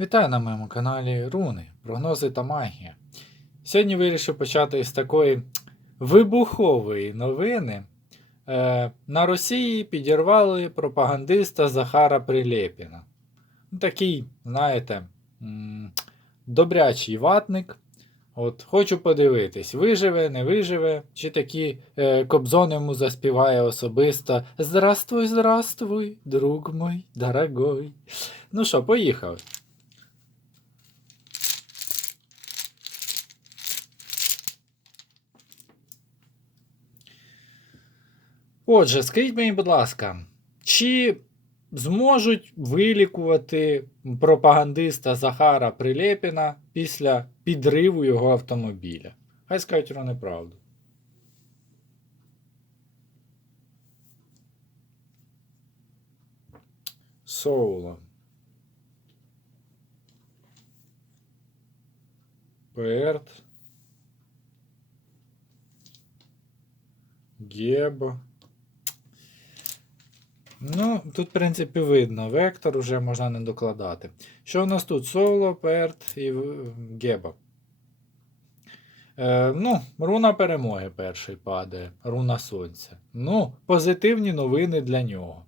Вітаю на моєму каналі Руни, прогнози та магія. Сьогодні вирішив почати з такої вибухової новини. Е, на Росії підірвали пропагандиста Захара Прилєпіна. Ну, Такий, знаєте, добрячий ватник. От, хочу подивитись, виживе, не виживе, чи такі е, Кобзон йому заспіває особисто. Здравствуй, здравствуй, друг мой, дорогой. Ну що, поїхали. Отже, скажіть мені, будь ласка, чи зможуть вилікувати пропагандиста Захара Прилєпіна після підриву його автомобіля? Хай скажуть про неправду. Соула. Перт. Гебо. Ну, тут, в принципі, видно. Вектор вже можна не докладати. Що у нас тут? Соло, перт і геба. Е, ну, руна перемоги перший падає, руна сонця. Ну, позитивні новини для нього.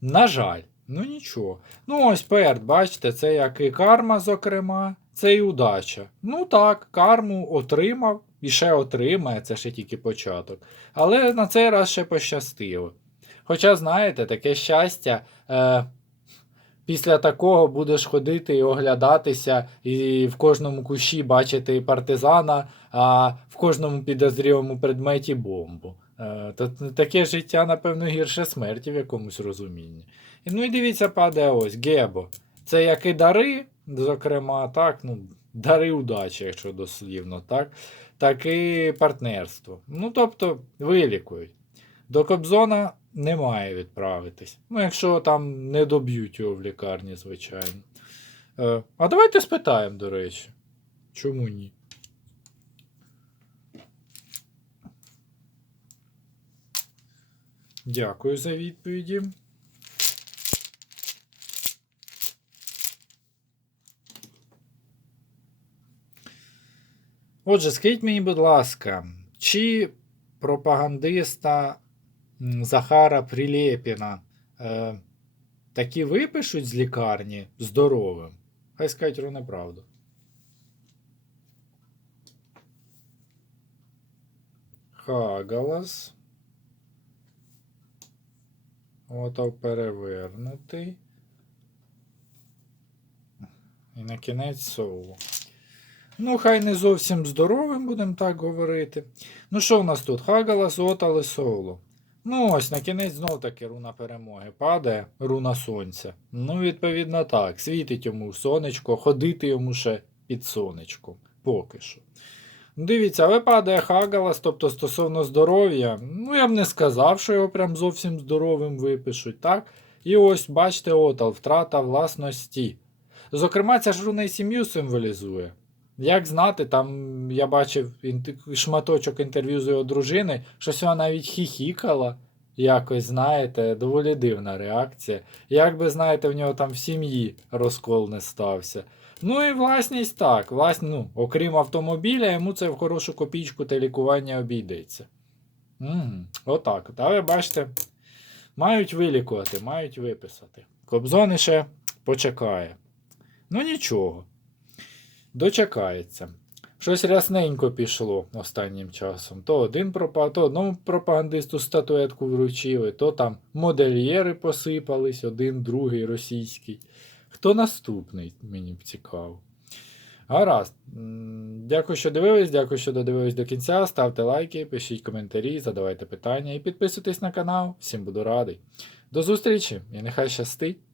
На жаль, ну нічого. Ну, ось перт, бачите, це як і карма, зокрема, це і удача. Ну так, карму отримав і ще отримає, це ще тільки початок. Але на цей раз ще пощастило. Хоча, знаєте, таке щастя, е, після такого будеш ходити і оглядатися, і в кожному кущі бачити партизана, а в кожному підозрілому предметі бомбу. Е, та, таке життя, напевно, гірше смерті в якомусь розумінні. Ну і дивіться, падає ось Гебо. Це як і дари, зокрема, так, ну, дари удачі, якщо дослівно, так, так і партнерство. Ну, тобто, вилікують. До Кобзона не має відправитись. Ну, якщо там не доб'ють його в лікарні, звичайно. Е, а давайте спитаємо, до речі. Чому ні? Дякую за відповіді. Отже, скажіть мені, будь ласка, чи пропагандиста Захара Прилєпіна е, такі випишуть з лікарні здоровим? Хай скажуть про неправду. Хагалас. Ото перевернутий. І на кінець соулу. Ну, хай не зовсім здоровим, будемо так говорити. Ну, що в нас тут? Хагалас, Отал і Соуло. Ну, ось на кінець знов таки руна перемоги падає, руна сонця. Ну, відповідно, так. Світить йому сонечко, ходити йому ще під сонечком. Поки що. Дивіться, але падає Хагалас, тобто стосовно здоров'я, ну я б не сказав, що його прям зовсім здоровим випишуть, так? І ось, бачите, Отал, втрата власності. Зокрема, ця ж руна і сім'ю символізує. Як знати, там я бачив шматочок інтерв'ю з його дружини, щось вона навіть хіхікала. Якось, знаєте, доволі дивна реакція. Як би, знаєте, в нього там в сім'ї розкол не стався. Ну і власність так. Власне, ну, окрім автомобіля, йому це в хорошу копійку та лікування обійдеться. Угу, отак. от. Але бачите, мають вилікувати, мають виписати. Кобзон ще почекає. Ну нічого. Дочекається. Щось рясненько пішло останнім часом. То один пропа... то одному пропагандисту статуетку вручили, то там модельєри посипались, один, другий російський. Хто наступний, мені б цікаво. Гаразд. Дякую, що дивились, дякую, що додивились до кінця. Ставте лайки, пишіть коментарі, задавайте питання і підписуйтесь на канал. Всім буду радий. До зустрічі і нехай щастить!